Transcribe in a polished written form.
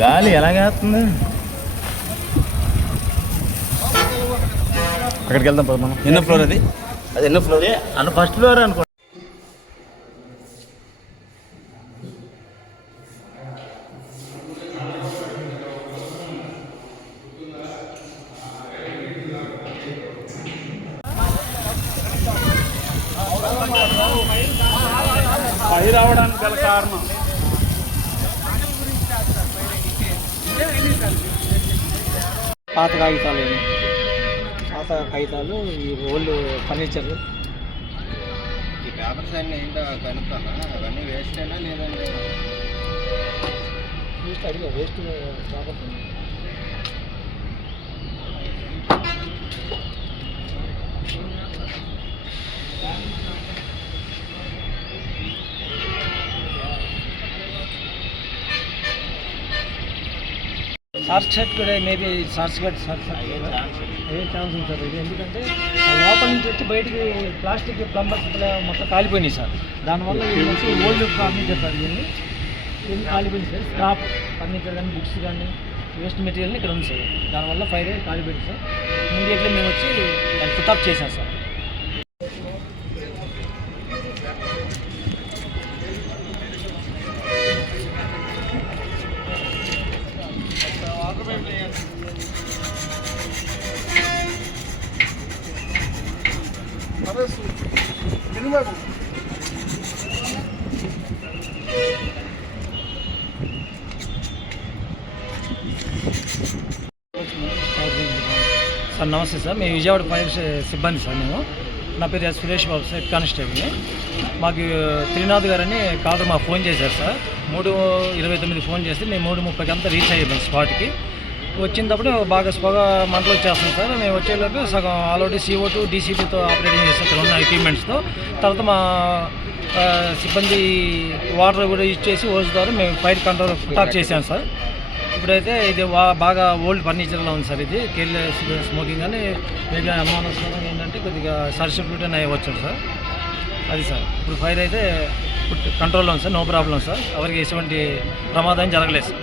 గాలి ఎలాగేస్తుంది. అక్కడికి వెళ్దాం పద మనం. ఎన్నో ఫ్లోర్ అది? అది ఎన్నో ఫ్లోర్ అన్న? ఫస్ట్ ఫ్లోర్ అనుకో. పై రావడానికి గల కారణం పాత కాగితాలు, ఈ ఓల్డ్ ఫర్నిచర్. ఈ పేపర్స్ అన్నీ ఏంటో కనుక్తానా? అవన్నీ వేస్ట్ అయినా లేదంటే వేస్ట్ పేపర్స్. షార్ట్ సర్క్యూట్ కూడా మేబీ షార్ట్ సర్క్యూట్ ఏ ఛాన్స్ ఉంది సార్ ఇది. ఎందుకంటే లోపల నుంచి వచ్చి బయటికి ప్లాస్టిక్ ప్లంబర్స్ మొత్తం కాలిపోయినాయి సార్. దానివల్ల ఇది మొత్తం ఓల్డ్ ఫర్నిచర్ సార్. ఇవన్నీ కాలిపోయింది సార్. స్క్రాప్ ఫర్నిచర్ కానీ బుక్స్ కానీ వేస్ట్ మెటీరియల్ని ఇక్కడ ఉంది సార్. దానివల్ల ఫైర్ కాలిపోయింది సార్. ఇమీడియట్లీ మేము వచ్చి దాన్ని ఫుట్ చేసాం సార్. సార్ నమస్తే సార్, మేము విజయవాడ ఫైర్ సిబ్బంది సార్. నా పేరు yes Suresh Babu sir, head కానిస్టేబుల్ని. మాకు త్రినాథ్ గారని కాదు మాకు ఫోన్ చేశారు సార్. 3:29 ఫోన్ చేస్తే మేము 3:30 అంతా రీచ్ అయ్యాం స్పాట్కి. వచ్చినప్పుడు బాగా స్పోగా మంటలు వచ్చేస్తుంది సార్. మేము వచ్చేలోపు సగం ఆల్రెడీ CO2 DCPతో ఆపరేటింగ్ చేస్తాం ఇక్కడ ఉన్న ఎక్విప్మెంట్స్తో. తర్వాత మా సిబ్బంది వాటర్ కూడా యూజ్ చేసి ఓజ్ ద్వారా మేము ఫైర్ కంట్రోల్ స్టార్ట్ చేసాం సార్. ఇప్పుడైతే ఇది బాగా ఓల్డ్ ఫర్నిచర్లో ఉంది సార్. ఇది కేర్లెస్ స్మోకింగ్ అని మేబీ అనుమానాస్పదంగా ఏంటంటే కొద్దిగా సర్క్యూట్ అని అవ్వచ్చు సార్. అది సార్ ఇప్పుడు ఫైర్ అయితే కంట్రోల్లో ఉంది సార్. No problem sir. ఎవరికి ఎటువంటి ప్రమాదం జరగలేదు సార్.